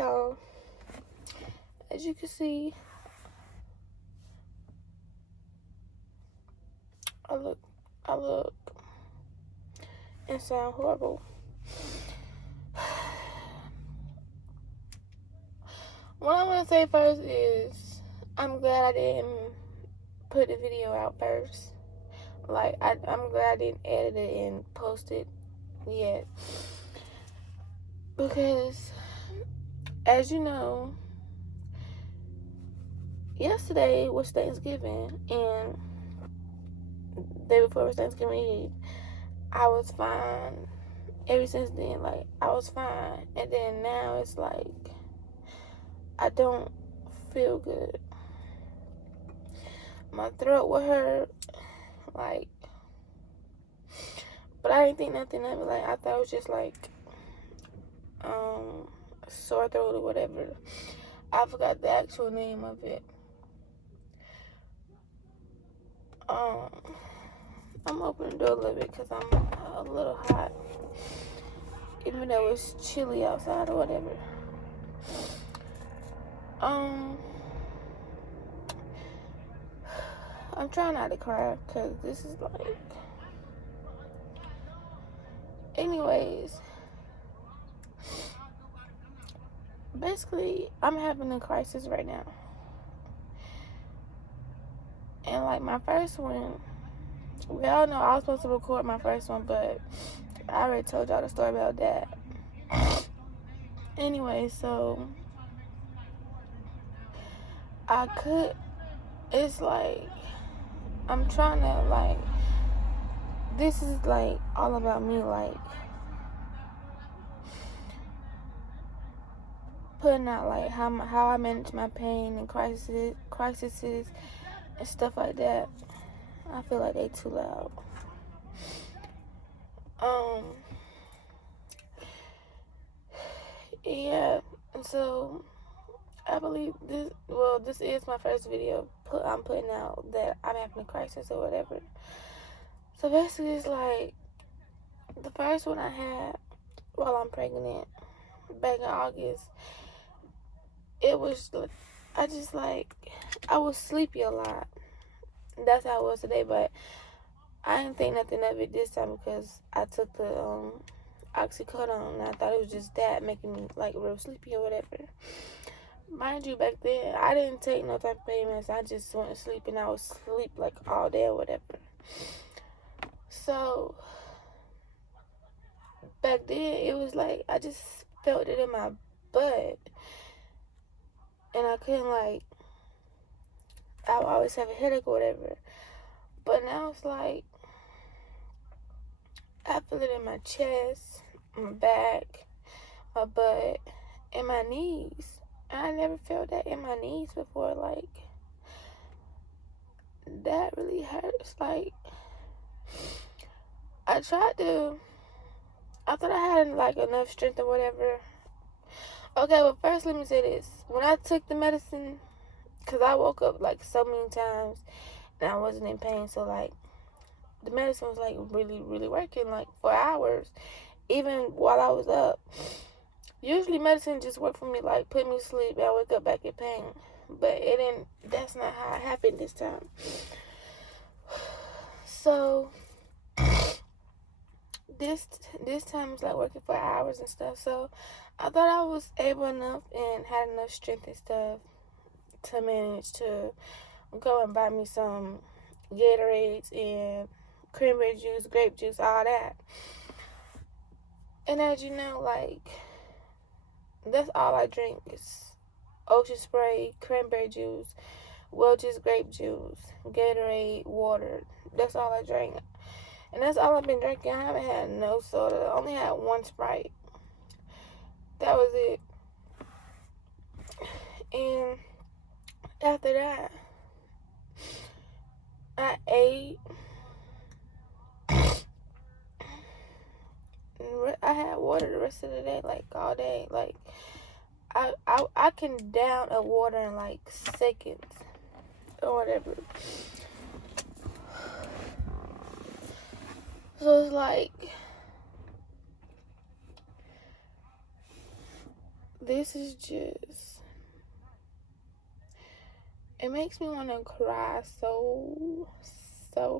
y'all. As you can see, I look and sound horrible. What I want to say first is I'm glad I didn't put the video out first. Like, I'm glad I didn't edit it and post it yet. Because, as you know, yesterday was Thanksgiving, and the day before was Thanksgiving Eve. I was fine. Ever since then, like, I was fine. And then now it's like, I don't feel good. My throat would hurt, like, but I didn't think nothing of it. Like, I thought it was just like sore throat or whatever. I forgot the actual name of it. I'm opening the door a little bit because I'm a little hot, even though it's chilly outside or whatever. I'm trying not to cry because this is like, anyways, basically, I'm having a crisis right now. And like my first one, we all know I was supposed to record my first one, but I already told y'all the story about that. Anyway, so it's like, I'm trying to, like, this is like all about me, like putting out like how I manage my pain and crises and stuff like that. I feel like they too loud. Yeah, and so I believe this is my first video I'm putting out that I'm having a crisis or whatever. So basically, it's like the first one I had while I'm pregnant back in August. It was, I was sleepy a lot. That's how it was today, but I didn't think nothing of it this time because I took the oxycodone and I thought it was just that making me like real sleepy or whatever. Mind you, back then I didn't take no type of pain meds. I just went to sleep and I would sleep like all day or whatever. So back then it was like I just felt it in my butt and I couldn't, like, I would always have a headache or whatever. But now it's like I feel it in my chest, my back, my butt, and my knees. And I never felt that in my knees before. Like, that really hurts. Like, I thought I had like enough strength or whatever. Okay, well, first let me say this. When I took the medicine, because I woke up like so many times and I wasn't in pain, so like the medicine was like really, really working like for hours, even while I was up. Usually medicine just worked for me, like put me to sleep and I wake up back in pain. But it didn't, that's not how it happened this time. So this time was like working for hours and stuff. So I thought I was able enough and had enough strength and stuff to manage to go and buy me some Gatorades and cranberry juice, grape juice, all that. And as you know, like, that's all I drink is ocean spray, cranberry juice, Welch's grape juice, Gatorade, water. That's all I drink. And that's all I've been drinking. I haven't had no soda. I only had one Sprite. That was it. And after that, I ate. I had water the rest of the day, like all day. Like, I can down a water in like seconds or whatever. So it's like this is just, it makes me want to cry so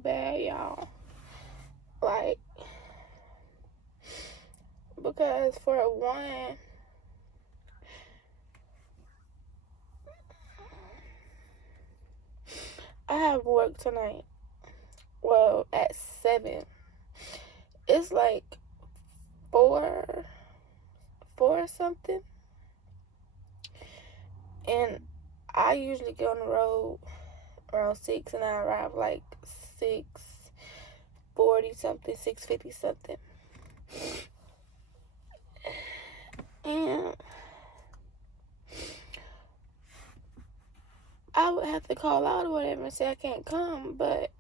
bad, y'all. Like, because for one, I have work tonight. Well, at 7. It's like 4 or something. And I usually get on the road around 6, and I arrive like 6:40 something, 6:50 something. And I would have to call out or whatever and say I can't come, but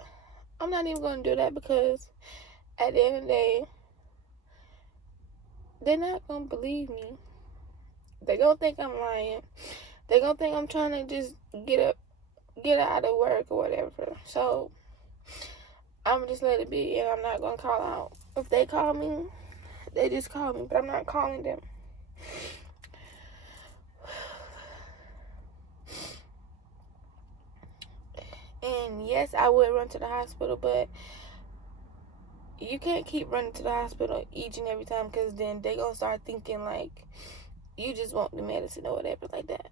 I'm not even going to do that, because at the end of the day, they're not going to believe me. They're going to think I'm lying. They're going to think I'm trying to just get out of work or whatever. So I'm going to just let it be, and I'm not going to call out. If they call me, they just call me, but I'm not calling them. And yes, I would run to the hospital, but you can't keep running to the hospital each and every time, because then they gonna start thinking like you just want the medicine or whatever like that.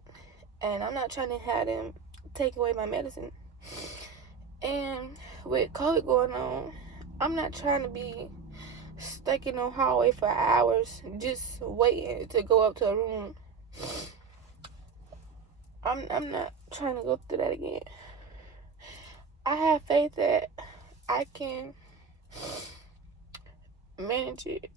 And I'm not trying to have them take away my medicine. And with COVID going on, I'm not trying to be stuck in the hallway for hours just waiting to go up to a room. I'm not trying to go through that again. I have faith that I can manage it.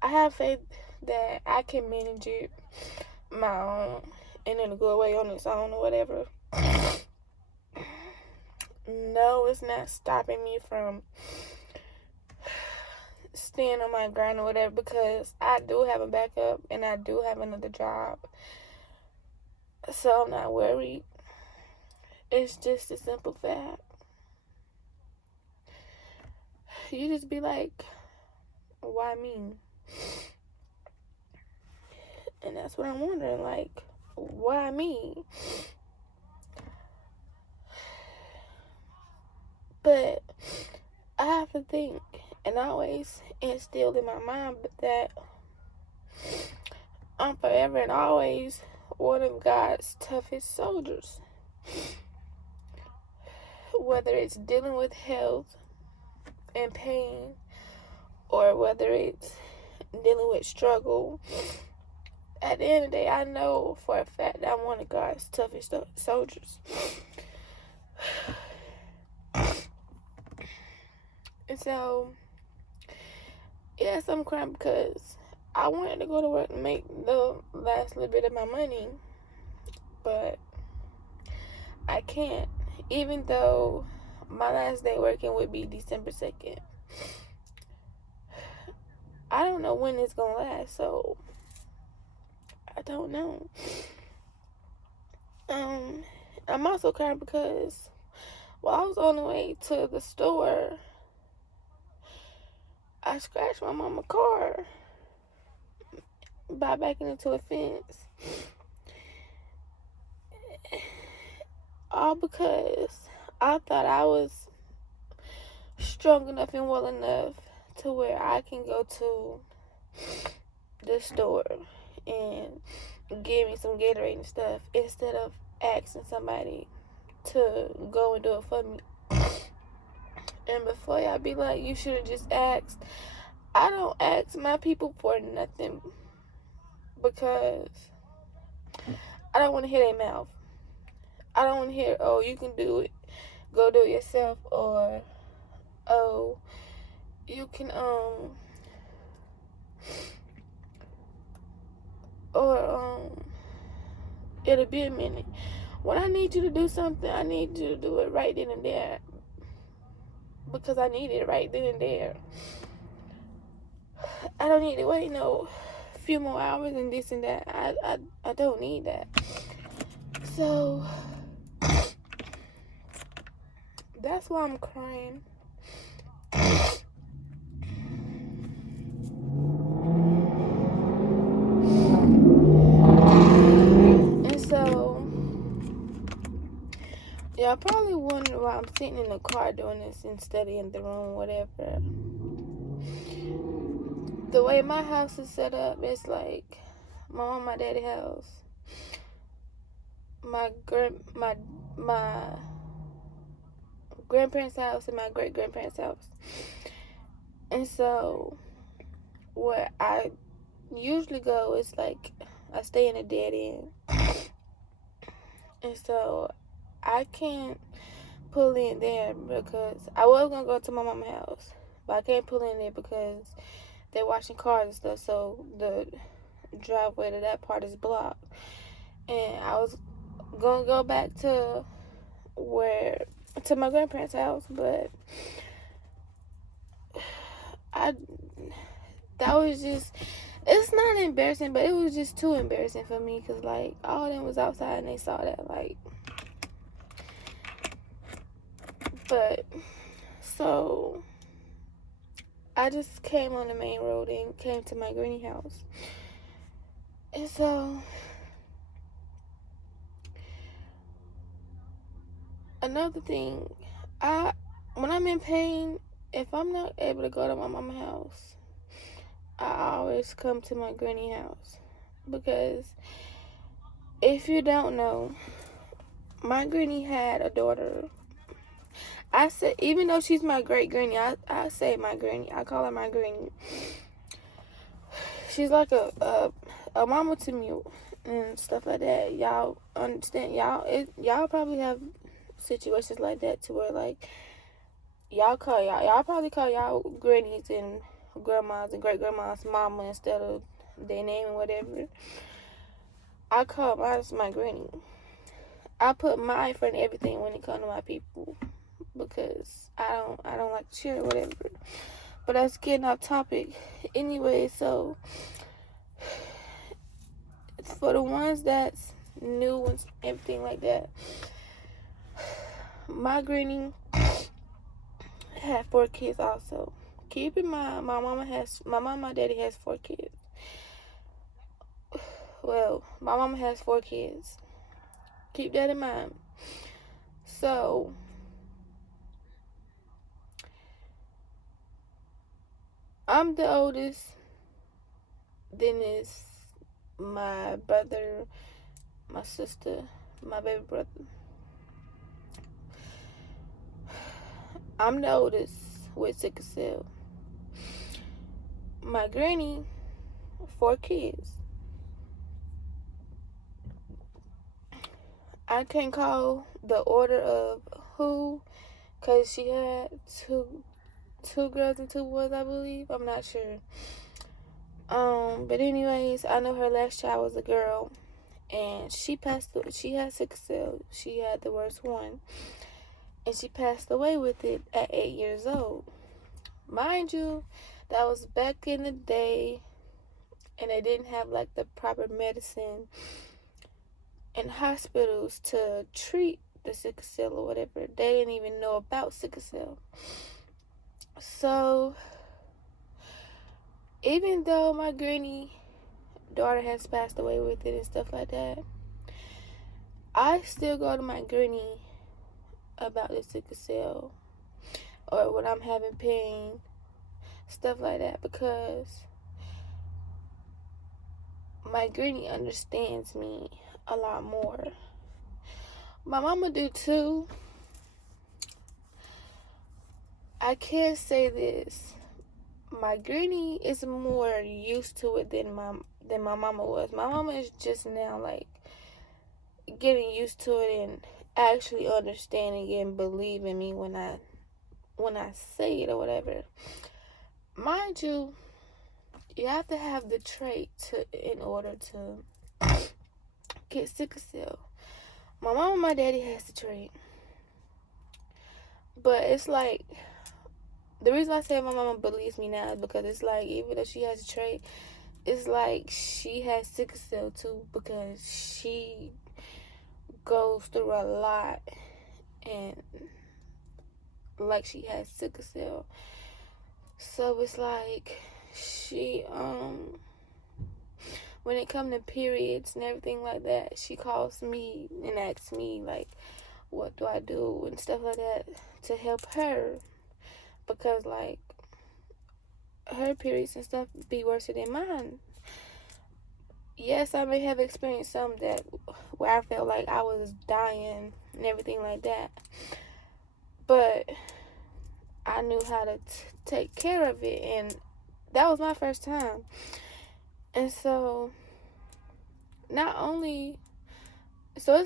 I have faith that I can manage it my own, and it'll go away on its own or whatever. No, it's not stopping me from staying on my grind or whatever, because I do have a backup and I do have another job. So I'm not worried. It's just a simple fact. You just be like, why me? And that's what I'm wondering, like, why me? But I have to think, and always instilled in my mind, that I'm forever and always one of God's toughest soldiers. Whether it's dealing with health and pain, or whether it's dealing with struggle, at the end of the day, I know for a fact that I'm one of God's toughest soldiers. And so, yes, I'm crying because I wanted to go to work and make the last little bit of my money, but I can't, even though my last day working would be December 2nd. I don't know when it's gonna last, so I don't know. I'm also crying because while I was on the way to the store, I scratched my mama's car by backing into a fence. All because I thought I was strong enough and well enough to where I can go to the store and give me some Gatorade and stuff, instead of asking somebody to go and do it for me. And before y'all be like, you should have just asked, I don't ask my people for nothing, because I don't want to hear their mouth. I don't want to hear, oh, you can do it, go do it yourself, or oh, you can it'll be a minute. When I need you to do something, I need you to do it right then and there, because I need it right then and there. I don't need to wait no few more hours and this and that. I don't need that. So that's why I'm crying. Y'all probably wonder why I'm sitting in the car doing this instead of in the room, whatever. The way my house is set up, it's like my mom, my daddy house, my grandparents' house, and my great grandparents' house. And so, where I usually go is like I stay in a dead end, and so I can't pull in there because I was gonna go to my mama's house, but I can't pull in there because they're washing cars and stuff. So the driveway to that part is blocked, and I was gonna go back to my grandparents' house, but I that was just, it's not embarrassing, but it was just too embarrassing for me because like all of them was outside and they saw that, like. But so I just came on the main road and came to my granny house. And so another thing, when I'm in pain, if I'm not able to go to my mama's house, I always come to my granny house. Because if you don't know, my granny had a daughter. I said, even though she's my great granny, I say my granny. I call her my granny. She's like a mama to me and stuff like that. Y'all understand? Y'all probably have situations like that to where like y'all probably call y'all grannies and grandmas and great grandmas mama instead of their name and whatever. I call mine my granny. I put my in front of everything when it comes to my people because I don't like to share or whatever. But that's getting off topic. Anyway, so for the ones that's new and everything like that, my granny had 4 kids also. Keep in mind, my mom and my daddy has 4 kids. Well, my mama has 4 kids. Keep that in mind. So, I'm the oldest. Then is my brother, my sister, my baby brother. I'm the oldest with sickle cell. My granny, 4 kids. I can't call the order of who, because she had two girls and 2 boys, I believe. I'm not sure. But anyways, I know her last child was a girl, and she had sickle cell. She had the worst one, and she passed away with it at 8 years old. Mind you, that was back in the day, and they didn't have like the proper medicine and hospitals to treat the sickle cell or whatever. They didn't even know about sickle cell. So, even though my granny daughter has passed away with it and stuff like that, I still go to my granny about the sickle cell or when I'm having pain, stuff like that, because my granny understands me a lot more. My mama do too. I can't say this. My granny is more used to it than my mama was. My mama is just now like getting used to it and actually understanding and believing me when I say it or whatever. Mind you, you have to have the trait in order to get sickle cell. My mom and my daddy has the trait, but it's like the reason I say my mama believes me now is because it's like even though she has a trait, it's like she has sickle cell too because she goes through a lot and like she has sickle cell. So it's like she when it comes to periods and everything like that, she calls me and asks me like, what do I do and stuff like that to help her, because like her periods and stuff be worse than mine. Yes, I may have experienced some that where I felt like I was dying and everything like that, but I knew how to take care of it, and that was my first time. And so it's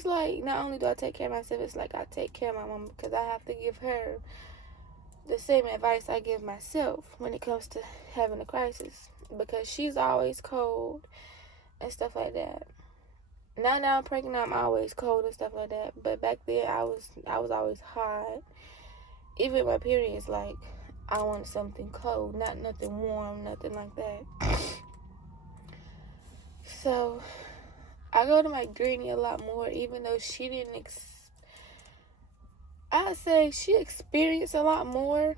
like not only do I take care of myself, it's like I take care of my mom, because I have to give her the same advice I give myself when it comes to having a crisis, because she's always cold and stuff like that. Now I'm pregnant, I'm always cold and stuff like that. But back then I was always hot. Even my periods, like I wanted something cold, not nothing warm, nothing like that. So I go to my granny a lot more, even though she didn't. I'd say she experienced a lot more,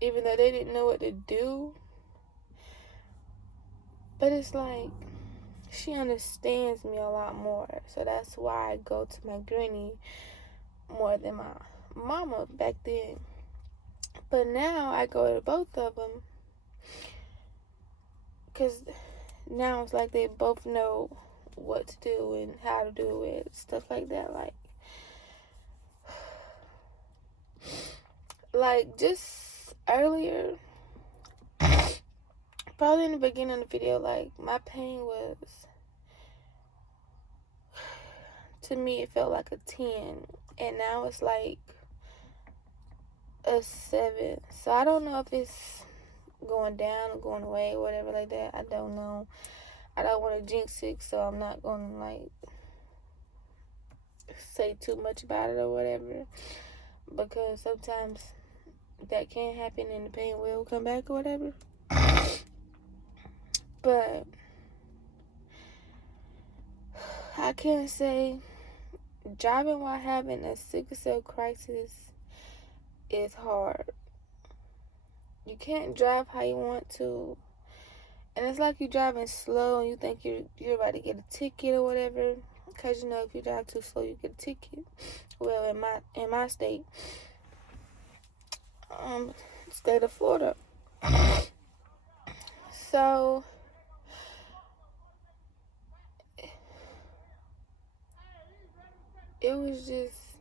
even though they didn't know what to do. But it's like she understands me a lot more, so that's why I go to my granny more than my mama back then. But now I go to both of them, because now it's like they both know what to do and how to do it, stuff like that. Like just earlier, probably in the beginning of the video, like my pain was, to me it felt like a 10, and now it's like a 7. So I don't know if it's going down or going away or whatever like that. I don't know. I don't want to jinx it, so I'm not going to like say too much about it or whatever, because sometimes that can happen and the pain will come back or whatever. But I can't say driving while having a sickle cell crisis is hard. You can't drive how you want to, and it's like you driving slow and you think you're about to get a ticket or whatever, because you know if you drive too slow you get a ticket. Well, in my state, state of Florida. So it was just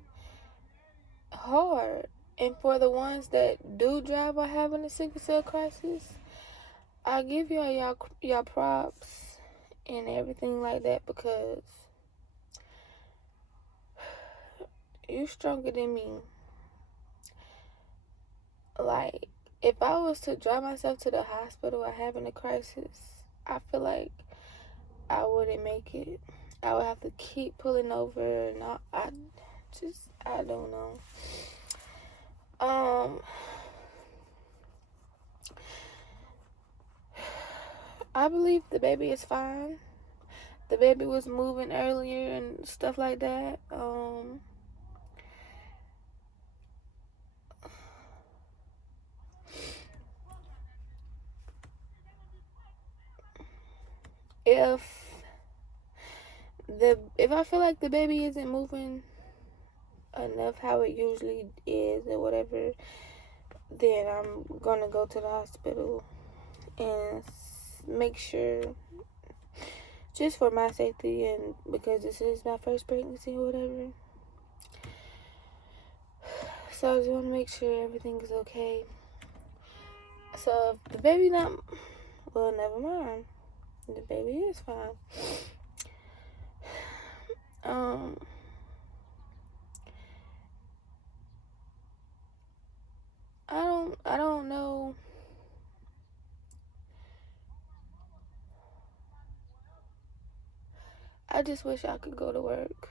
hard. And for the ones that do drive while having a sickle cell crisis, I give y'all props and everything like that, because you're stronger than me. Like, if I was to drive myself to the hospital while having a crisis, I feel like I wouldn't make it. I would have to keep pulling over, and I don't know. I believe the baby is fine. The baby was moving earlier and stuff like that. If I feel like the baby isn't moving enough how it usually is or whatever, then I'm gonna go to the hospital and make sure, just for my safety and because this is my first pregnancy or whatever. So I just want to make sure everything is okay. So if the baby not, well, never mind. The baby is fine. I don't know. I just wish I could go to work.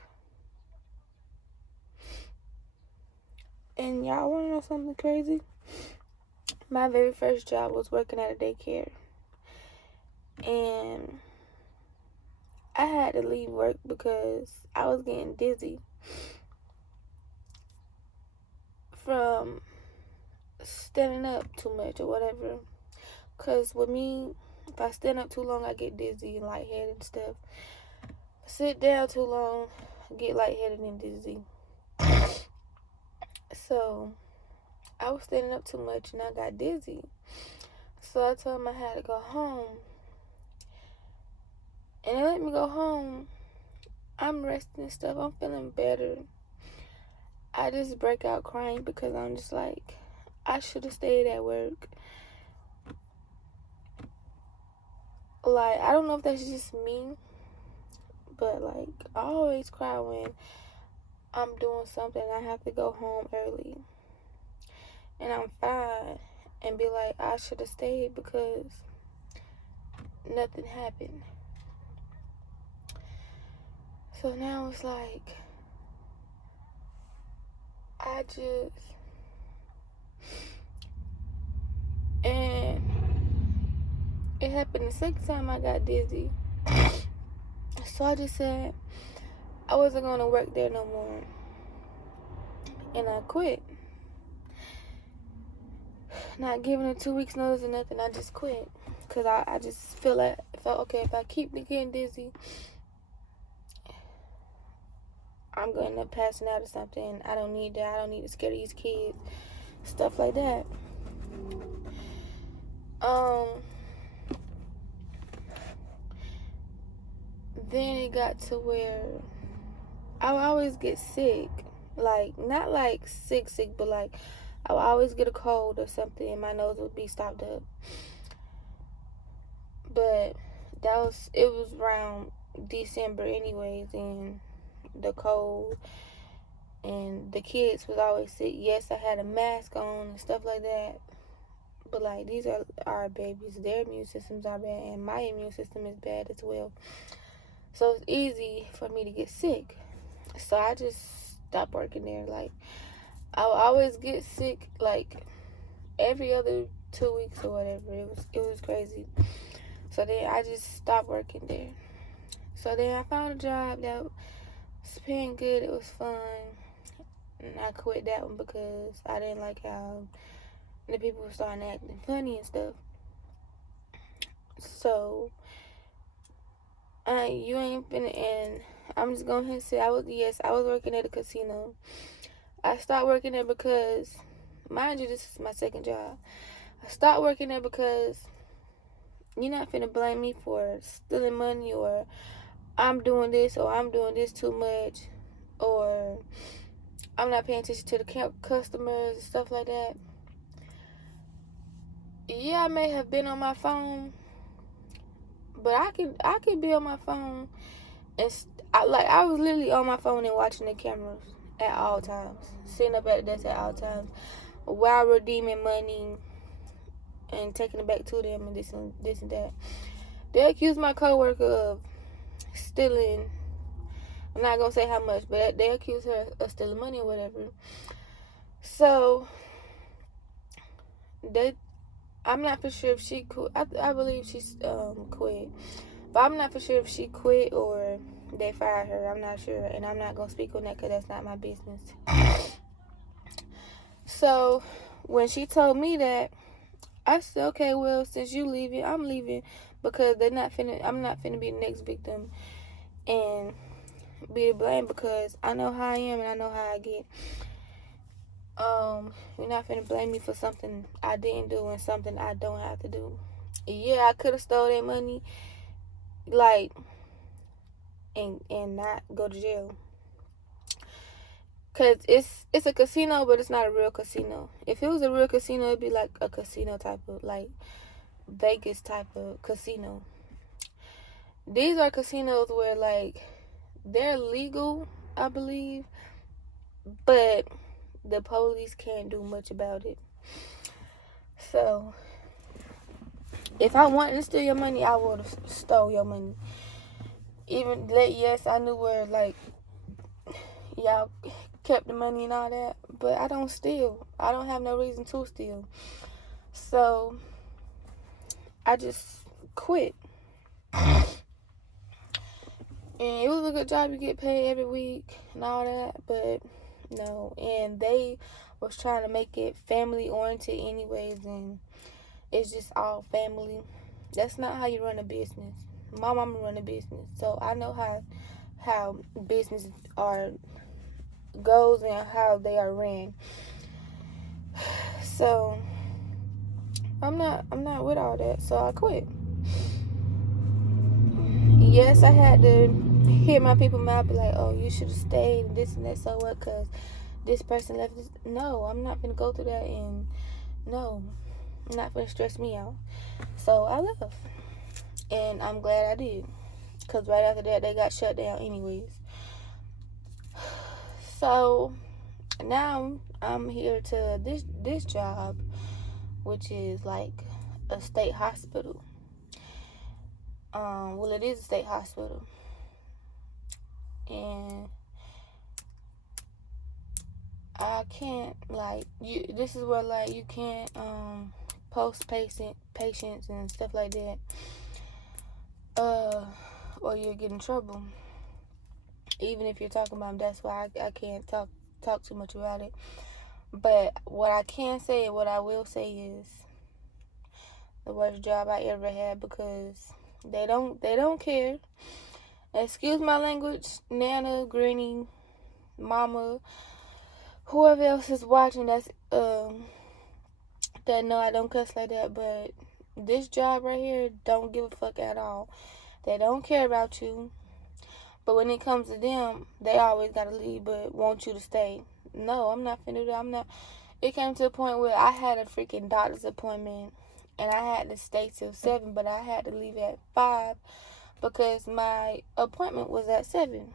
And y'all wanna know something crazy? My very first job was working at a daycare. And I had to leave work because I was getting dizzy from standing up too much or whatever. Because with me, if I stand up too long, I get dizzy and lightheaded and stuff. Sit down too long, get lightheaded and dizzy. So I was standing up too much and I got dizzy. So I told him I had to go home. And they let me go home. I'm resting and stuff. I'm feeling better. I just break out crying because I'm just like, I should have stayed at work. Like, I don't know if that's just me, but like, I always cry when I'm doing something and I have to go home early. And I'm fine. And be like, I should have stayed because nothing happened. So now it's like, and it happened the second time I got dizzy. So I just said I wasn't going to work there no more. And I quit. Not giving it 2 weeks notice or nothing, I just quit. Because I just felt okay, if I keep getting dizzy, I'm going to end up passing out or something. I don't need that. I don't need to scare these kids. Stuff like that. Then it got to where I would always get sick. Like, not like sick, but like I would always get a cold or something and my nose would be stopped up. But it was around December anyways, and the cold and the kids was always sick. Yes, I had a mask on and stuff like that. But like, these are our babies. Their immune systems are bad and my immune system is bad as well. So it's easy for me to get sick. So I just stopped working there. Like, I would always get sick like every other 2 weeks or whatever. It was crazy. So then I just stopped working there. So then I found a job that was paying good. It was fun. And I quit that one because I didn't like how the people were starting acting funny and stuff. So you ain't finna, and I'm just going to say I was working at a casino. I stopped working there because, mind you, this is my second job. I stopped working there because you're not finna blame me for stealing money, or I'm doing this, or I'm doing this too much, or I'm not paying attention to the customers and stuff like that. Yeah, I may have been on my phone, but I can be on my phone and I was literally on my phone and watching the cameras at all times, sitting up at the desk at all times while redeeming money and taking it back to them and this and that. They accused my coworker of stealing. I'm not gonna say how much, but they accused her of stealing money or whatever. So I'm not for sure if she quit. I believe she's quit, but I'm not for sure if she quit or they fired her. I'm not sure, and I'm not gonna speak on that because that's not my business. So when she told me that, I said, okay, well, since you leaving, I'm leaving because I'm not finna be the next victim and be to blame because I know how I am and I know how I get. You're not finna blame me for something I didn't do and something I don't have to do. Yeah, I could have stole that money, like, and not go to jail. Cause it's a casino, but it's not a real casino. If it was a real casino, it'd be like a casino type of, like, Vegas type of casino. These are casinos where, like, they're legal, I believe, but the police can't do much about it. So if I wanted to steal your money, I would have stole your money. Yes, I knew where, like, y'all kept the money and all that, but I don't steal. I don't have no reason to steal. So I just quit. And it was a good job. You get paid every week and all that, but no. And they was trying to make it family oriented anyways, and it's just all family. That's not how you run a business. My mama run a business, so I know how business goes and how they are ran. So I'm not with all that. So I quit. Yes, I had to hear my people mouth be like, oh, you should have stayed and this and that. So what? Because this person left. No, I'm not gonna go through that. And no, not gonna stress me out. So I left, and I'm glad I did. Cause right after that, they got shut down anyways. So now I'm here to this job, which is like a state hospital. Well, it is a state hospital, and I can't you. This is where you can't post patients and stuff like that. Or you'll get in trouble. Even if you're talking about them, that's why I can't talk too much about it. But what I can say and what I will say is the worst job I ever had, because they don't care. Excuse my language, Nana, Granny, Mama, whoever else is watching that know I don't cuss like that, but this job right here don't give a fuck at all. They don't care about you. But when it comes to them, they always gotta leave but want you to stay. No, I'm not finna do that. I'm not. It came to a point where I had a freaking doctor's appointment and I had to stay till 7, but I had to leave at 5 because my appointment was at 7.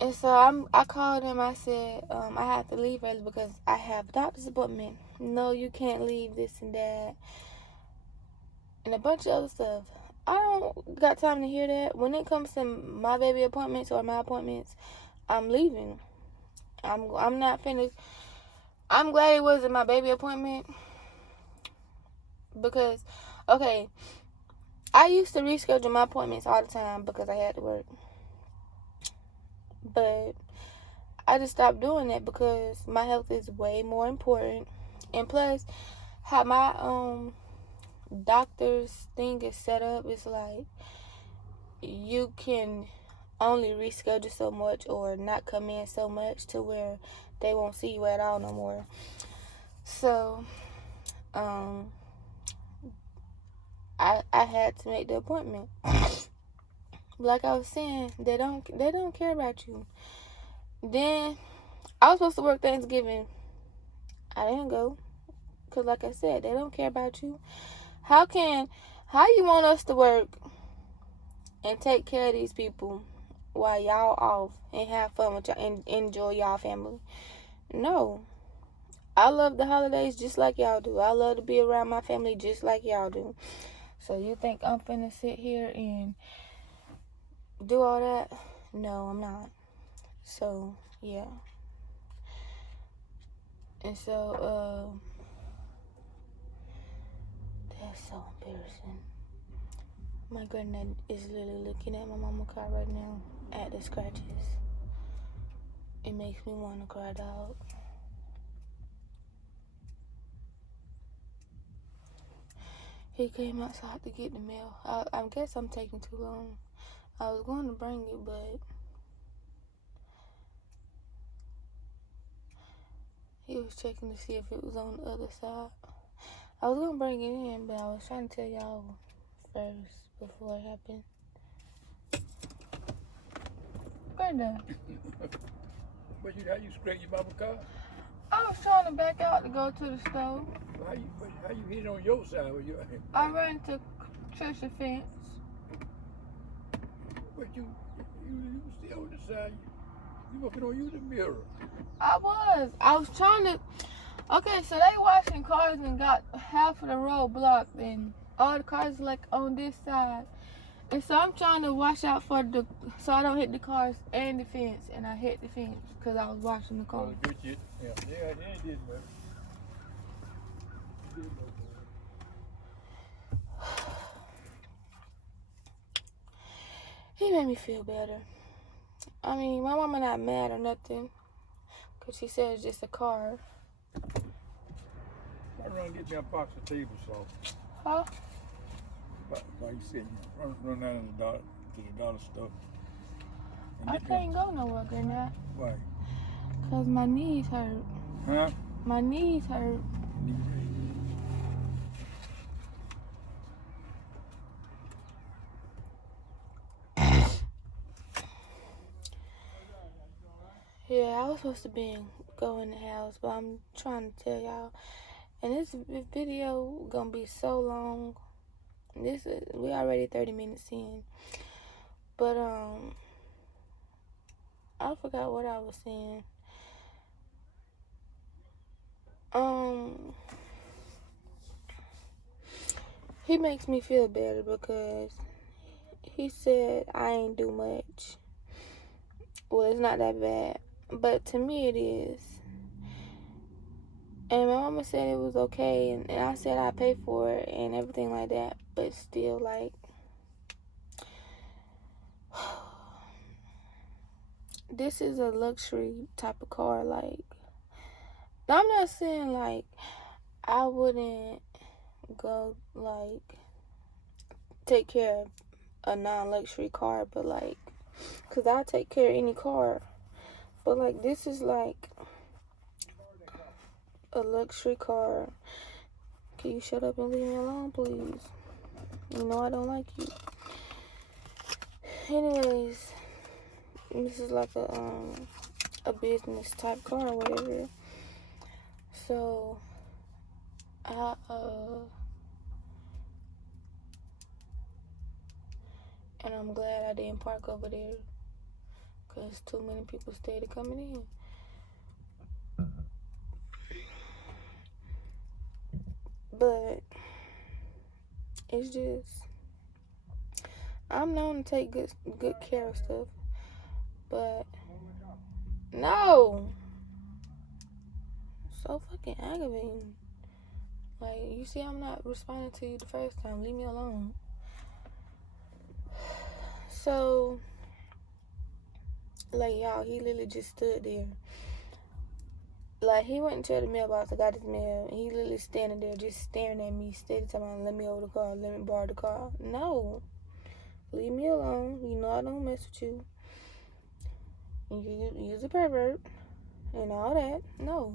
And so I called him. I said, I have to leave early because I have a doctor's appointment. No, you can't leave, this and that. And a bunch of other stuff. I don't got time to hear that. When it comes to my baby appointments or my appointments, I'm leaving. I'm not finished. I'm glad it wasn't my baby appointment because, okay, I used to reschedule my appointments all the time because I had to work. But I just stopped doing that because my health is way more important. And plus, how my doctor's thing is set up is like you can only reschedule so much or not come in so much to where they won't see you at all no more. So I had to make the appointment. Like I was saying, they don't care about you. Then I was supposed to work Thanksgiving. I didn't go because, like I said, they don't care about you. How you want us to work and take care of these people while y'all off and have fun with y'all and enjoy y'all family? No. I love the holidays just like y'all do. I love to be around my family just like y'all do. So you think I'm finna sit here and do all that? No, I'm not. So, yeah. And so, that's so embarrassing. My granddad is literally looking at my mama's car right now at the scratches. It makes me want to cry, dog. He came outside to get the mail. I guess I'm taking too long. I was going to bring it, but he was checking to see if it was on the other side. I was going to bring it in, but I was trying to tell y'all first before it happened. Granddad. How you scrape your mama's car? I was trying to back out to go to the store. How you hit it on your side? I ran to church the fence. But you still on the side. You working on you the mirror. I was trying to. Okay, so they washing cars and got half of the road blocked, and all the cars like on this side. And so I'm trying to watch out so I don't hit the cars and the fence, and I hit the fence because I was washing the car. Good shit. Yeah, they did, man. He made me feel better. I mean, my mama not mad or nothing, because she said it's just a car. I run and get me a box of table salt. Huh? Like you said, run down to the dollar store. I can't go nowhere, Granddad. Why? Because my knees hurt. Huh? My knees hurt. Knees Yeah, I was supposed to go in the house, but I'm trying to tell y'all. And this video gonna be so long. We already 30 minutes in. But I forgot what I was saying. He makes me feel better because he said I ain't do much. Well, it's not that bad, but to me it is. And my mama said it was okay, and I said I pay for it and everything like that. But still, like, this is a luxury type of car. Like, I'm not saying like I wouldn't go like take care of a non-luxury car, but like, cause I take care of any car. But like, this is like a luxury car. Can you shut up and leave me alone, please? You know I don't like you. Anyways, this is like a business type car or whatever. So and I'm glad I didn't park over there, cause too many people started coming in. But it's just, I'm known to take good care of stuff, but no, so fucking aggravating. Like, you see, I'm not responding to you the first time. Leave me alone. So, like, y'all, he literally just stood there. Like, he went into the mailbox and got his mail, and he literally standing there just staring at me, steady telling me, let me over the car, let me borrow the car. No. Leave me alone. You know I don't mess with you. You's a pervert and all that. No.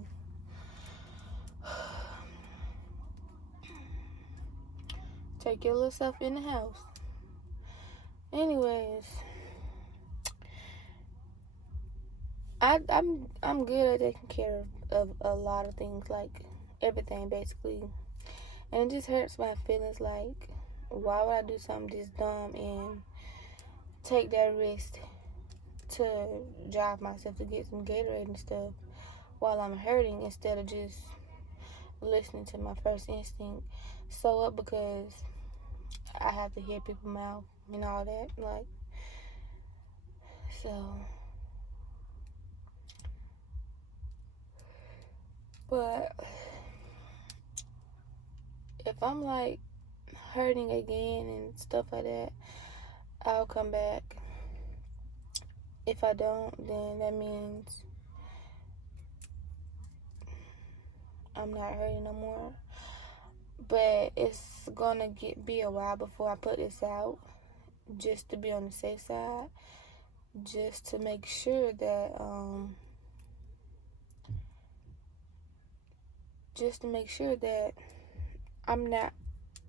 Take your little stuff in the house. Anyways, I'm good at taking care of a lot of things, like everything basically. And it just hurts my feelings, like, why would I do something this dumb and take that risk to drive myself to get some Gatorade and stuff while I'm hurting, instead of just listening to my first instinct. So up because I have to hear people's mouth and all that, like, so. But if I'm like hurting again and stuff like that, I'll come back. If I don't, then that means I'm not hurting no more. But it's gonna be a while before I put this out, just to be on the safe side, just to make sure that I'm not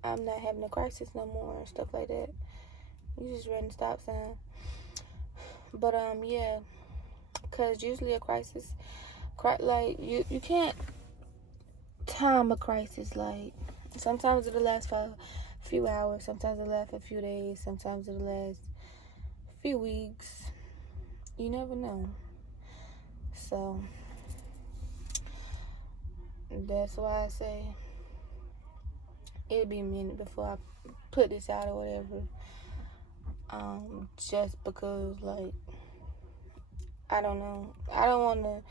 having a crisis no more and stuff like that. You just ran the stop sign. But yeah, cause usually a crisis, like you can't time a crisis. Like, sometimes it'll last for a few hours, sometimes it'll last for a few days, sometimes it'll last a few weeks. You never know. So that's why I say it'll be a minute before I put this out or whatever. Just because, like, I don't know. I don't want to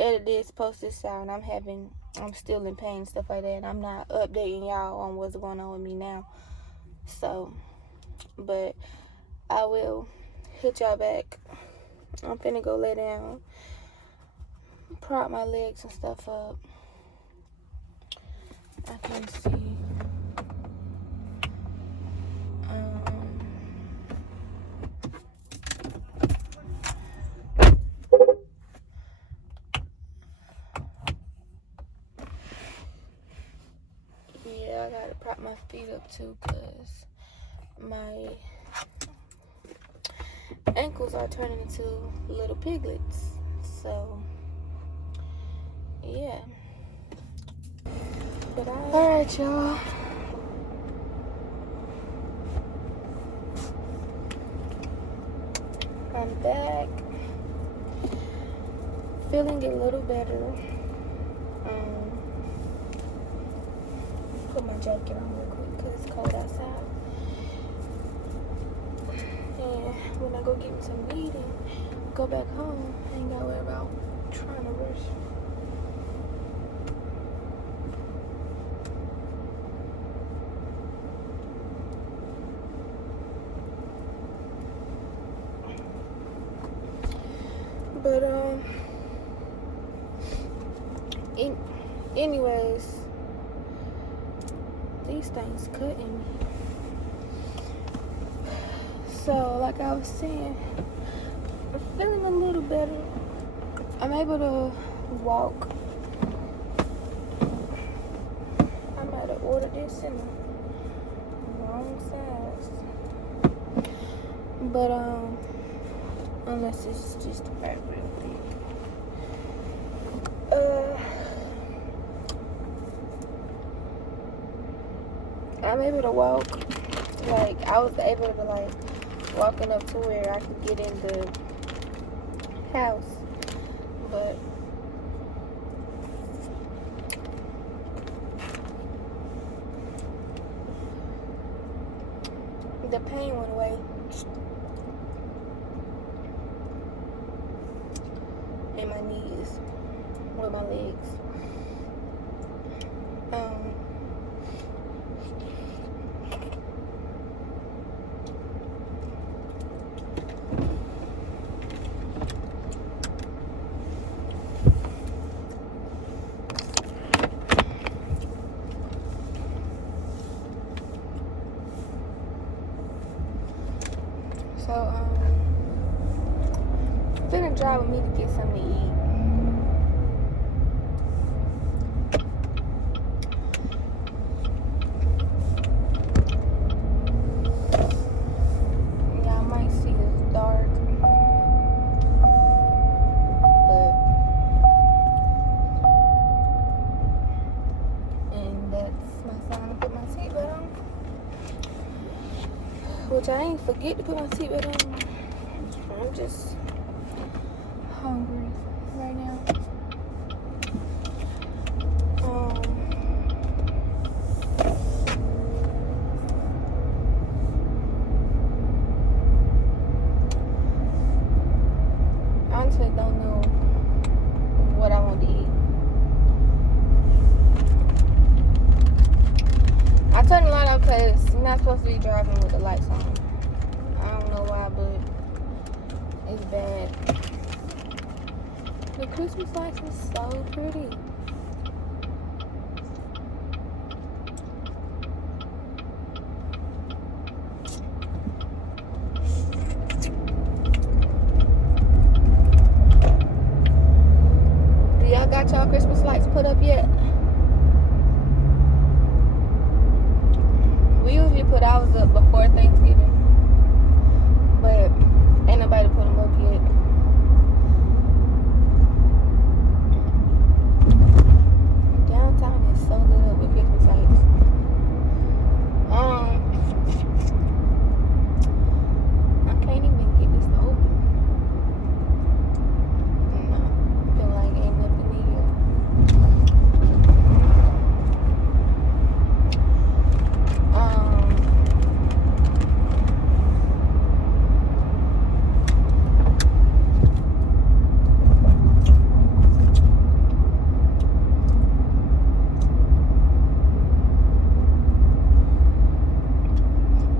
edit this, post this out, and I'm still in pain and stuff like that. And I'm not updating y'all on what's going on with me now. So, but I will hit y'all back. I'm finna go lay down, prop my legs and stuff up. I can see. feet up too, because my ankles are turning into little piglets. So, yeah. But alright, y'all. I'm back. Feeling a little better. Put my jacket on real quick because it's cold outside. And when I go get me some meat and go back home, I ain't gotta worry about trying to rush. But anyways, these things cutting me. So, like I was saying, I'm feeling a little better. I'm able to walk. I might have ordered this in the wrong size. But unless it's just right real big. I'm able to walk. Like, I was able to, like, walking up to where I could get in the house. But the pain went away. In my knees, with my legs. So, finna drive with me to get something to eat. Y'all might see it's dark, but, and that's my sign to put my seatbelt on. Which I ain't forget to put my seatbelt on. I'm just hungry right now. Honestly, don't know what I want to eat. I turned the light off because you're not supposed to be driving with the lights on. I don't know why, but it's bad. The Christmas lights is so pretty. Do y'all got y'all Christmas lights put up yet? We usually put ours up before Thanksgiving, but ain't nobody put them up yet. Downtown is so lit up with Christmas lights. I can't even get this open. No, I feel like ain't nothing here.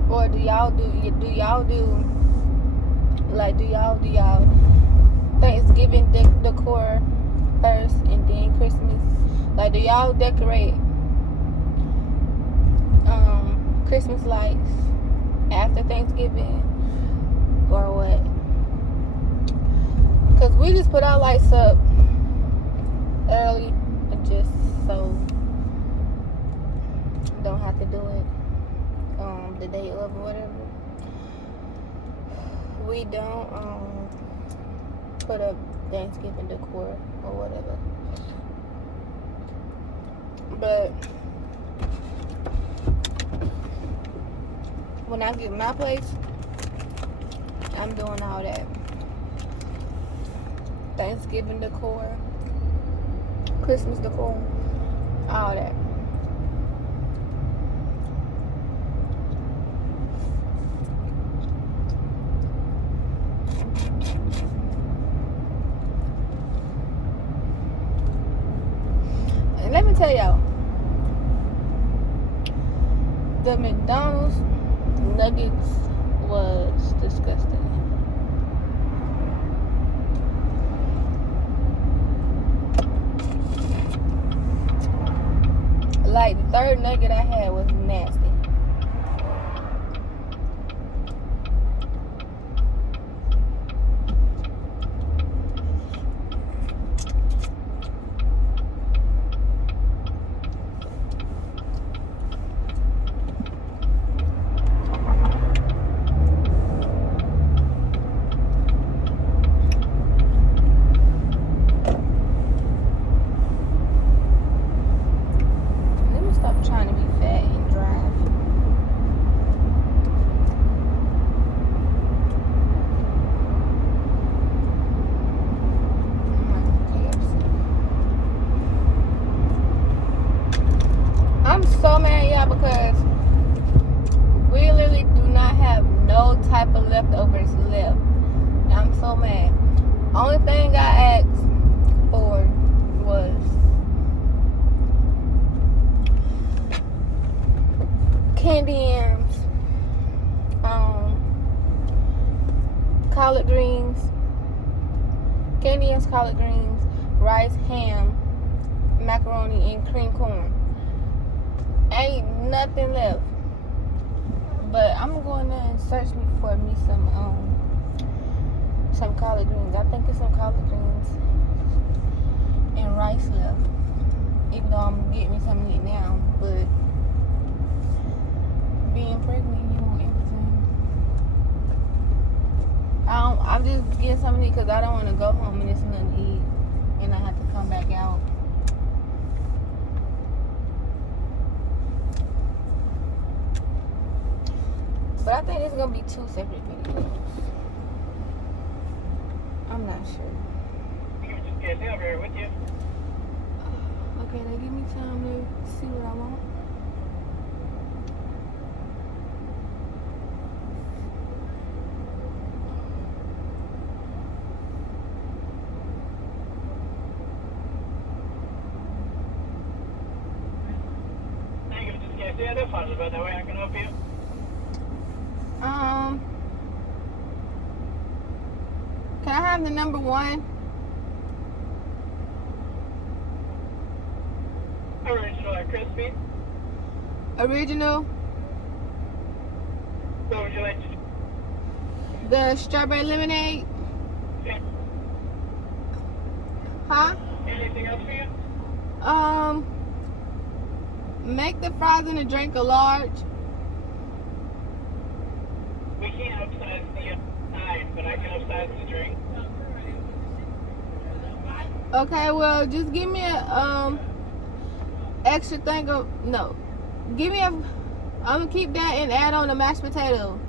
Or do y'all do y'all Thanksgiving decor first and then Christmas? Like, do y'all decorate Christmas lights after Thanksgiving or what? Because we just put our lights up early just so don't have to do it. the day of or whatever. We don't put up Thanksgiving decor or whatever. But when I get my place, I'm doing all that. Thanksgiving decor, Christmas decor, all that. And let me tell y'all, the McDonald's nuggets was disgusting. Like, the third nugget I had was nasty. Trying to be fat and drive. I'm so mad, y'all, because we literally do not have no type of leftovers left. I'm so mad. Only thing I asked for was candy yams, collard greens, candy yams, collard greens, rice, ham, macaroni, and cream corn. Ain't nothing left. But I'm going there and search me for me some collard greens. I think it's some collard greens and rice left. Even though I'm getting me some of it now, but being pregnant, you want everything. I'm just getting some of it because I don't want to go home and it's nothing to eat and I have to come back out. But I think it's going to be 2 separate videos. I'm not sure. You can just get over here with you. Okay, they give me time to see what I want. You can just get the other funds, but that way I can help you. Can I have the number 1? Original or crispy? Original. What would you like to do? The strawberry lemonade. Huh? Anything else for you? Make the fries and the drink a large. We can't upsize the time, but I can upsize the drink. Okay, well, just give me a extra thing of no. Give me a. I'm gonna keep that and add on the mashed potato.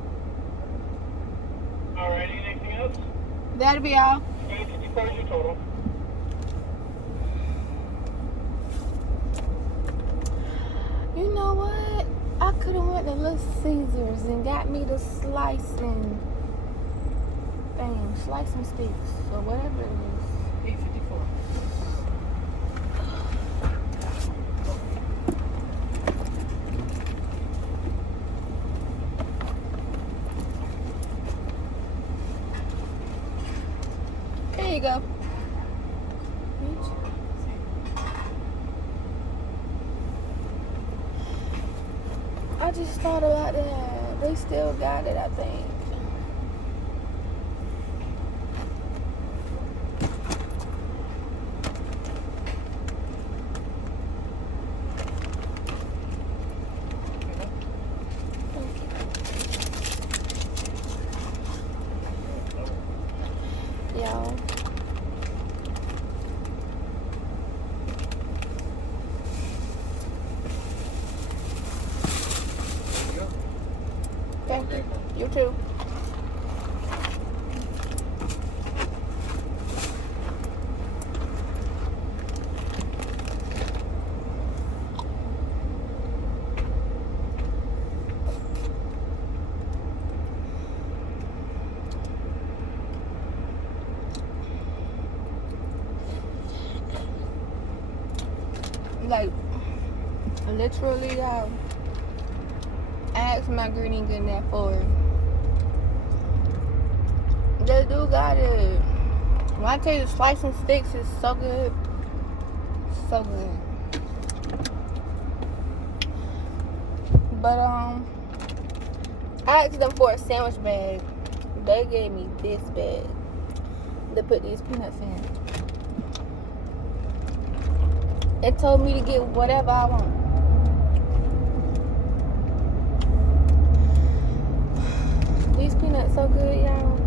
Alrighty, anything else? That'll be all. 854 is your total. You know what? I could have went to Little Caesars and got me the slicing thing, slicing sticks or whatever it is. 854. There you go. I just thought about that. They still got it, I think. Thank you. Like, literally, I asked my granny getting that for her. They do got it. When I tell you, slicing sticks is so good. So good. But, I asked them for a sandwich bag. They gave me this bag to put these peanuts in. It told me to get whatever I want. These peanuts so good, y'all.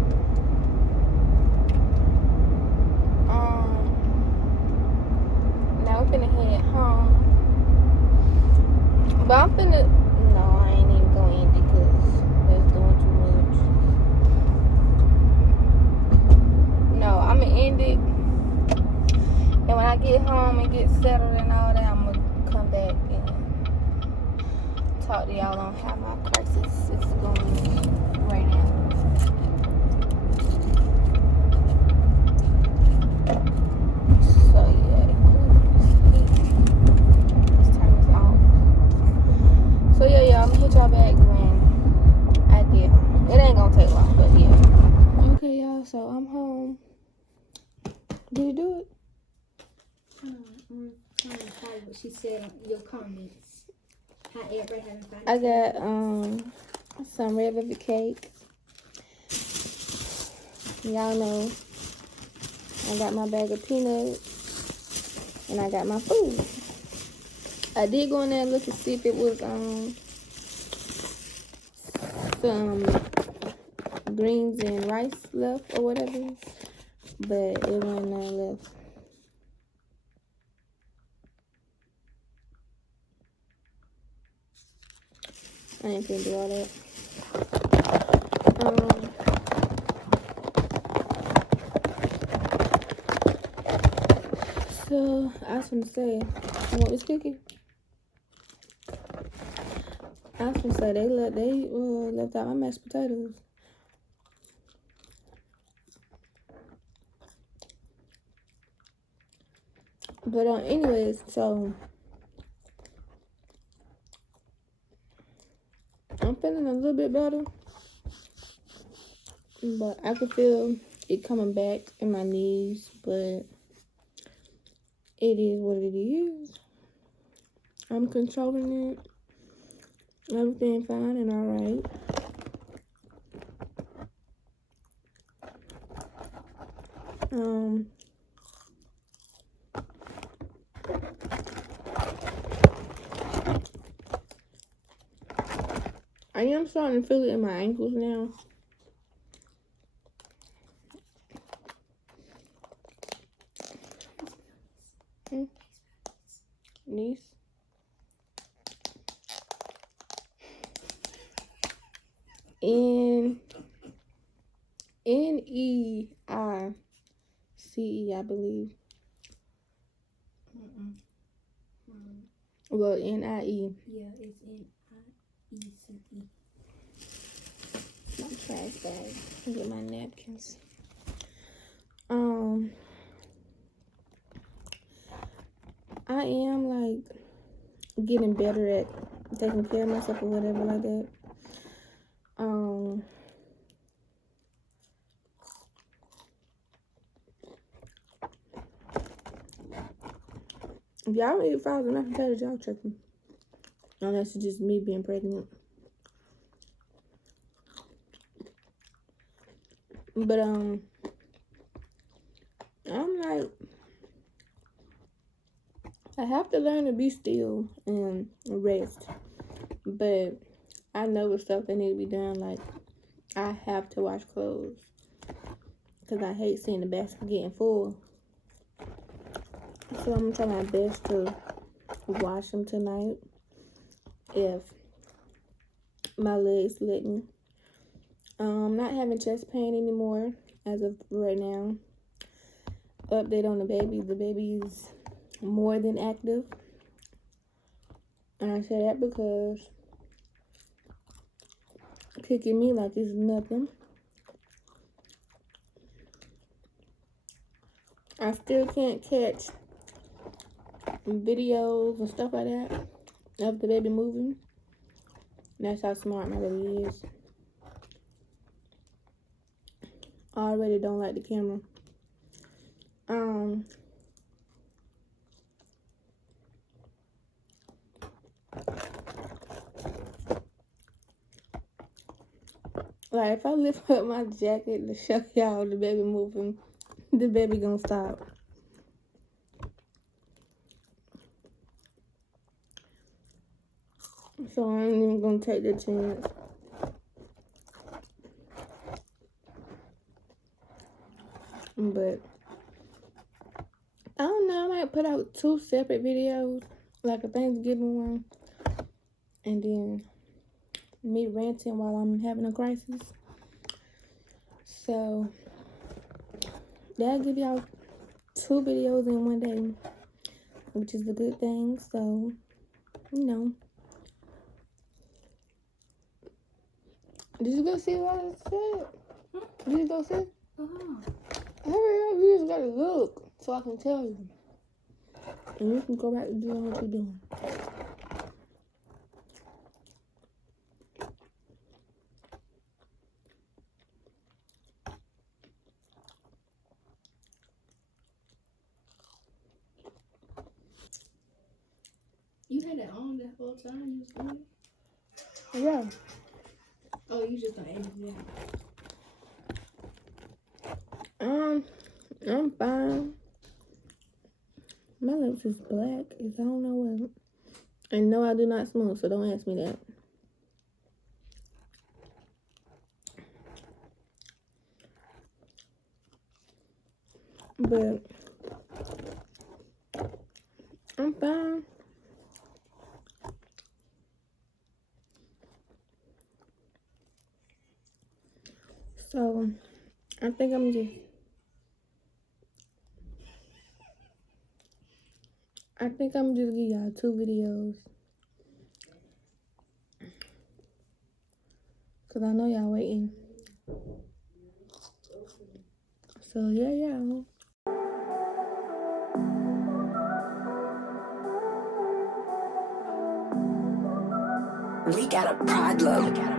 Now we're finna head home. But I'm finna... No, I ain't even gonna end it because that's doing too much. No, I'm gonna end it. And when I get home and get settled and all that, I'm gonna come back and talk to y'all on how my crisis is going right now. So yeah, let's turn this off. So yeah, y'all, I'm gonna hit y'all back when I get home. It ain't gonna take long, but yeah. Okay, y'all, so I'm home. Did you do it? I'm trying to find what she said on your comments. How everybody having fun. I got some red velvet cake. Y'all know I got my bag of peanuts and I got my food. I did go in there and look to see if it was some greens and rice left or whatever, but it wasn't none left. I ain't gonna do all that. So I was gonna say, you want this cookie? I was gonna say they left out my mashed potatoes. But anyways, so I'm feeling a little bit better, but I can feel it coming back in my knees, but it is what it is. I'm controlling it. Everything fine and alright. I am starting to feel it in my ankles now. Niece. N-E-I-C-E, I believe. Well, N-I-E. Yeah, it's N-I-E-C-E. My trash bag. Get my napkins. I am like getting better at taking care of myself or whatever like that. If y'all don't eat fries and mashed potatoes, y'all tripping. Unless it's just me being pregnant. But I'm like, I have to learn to be still and rest. But I know with stuff that need to be done, like I have to wash clothes because I hate seeing the basket getting full. So I'm gonna try my best to wash them tonight if my legs let me. I'm not having chest pain anymore as of right now. Update on the baby. The baby is more than active. And I say that because kicking me like it's nothing. I still can't catch videos and stuff like that of the baby moving. That's how smart my baby is. I already don't like the camera. Like, if I lift up my jacket to show y'all the baby moving, the baby gonna stop. So I ain't even gonna take the chance. But I don't know, I might put out 2 separate videos, like a Thanksgiving one, and then me ranting while I'm having a crisis. So that'll give y'all 2 videos in one day, which is a good thing. So, you know. Did you go see what I said? Did you go see? Hurry up, you just gotta look so I can tell you. And you can go back to doing what you're doing. You had it on that whole time you was doing it? Yeah. Oh, you just don't edit it out. I'm fine. My lips is black. I don't know what. And no, I do not smoke, so don't ask me that. But I'm fine. So I think I'm just give y'all 2 videos. Cause I know y'all waiting. So yeah. We got a problem.